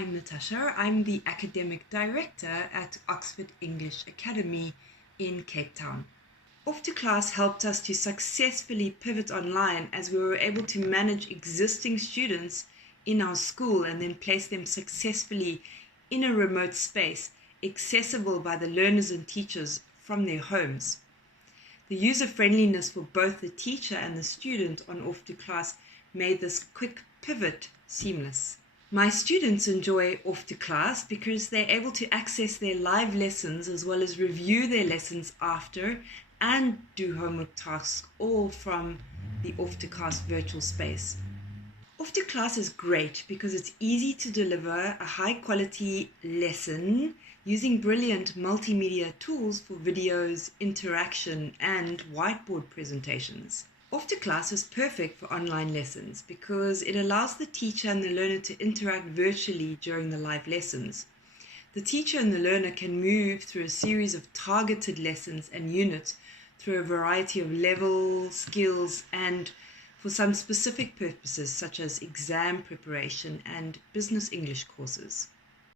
I'm Natasha. I'm the Academic Director at Oxford English Academy in Cape Town. Off2Class helped us to successfully pivot online as we were able to manage existing students in our school and then place them successfully in a remote space, accessible by the learners and teachers from their homes. The user-friendliness for both the teacher and the student on Off2Class made this quick pivot seamless. My students enjoy Off2Class because they're able to access their live lessons as well as review their lessons after and do homework tasks all from the Off2Class virtual space. Off2Class is great because it's easy to deliver a high-quality lesson using brilliant multimedia tools for videos, interaction, and whiteboard presentations. Off2Class is perfect for online lessons because it allows the teacher and the learner to interact virtually during the live lessons. The teacher and the learner can move through a series of targeted lessons and units through a variety of levels, skills, and for some specific purposes such as exam preparation and business English courses.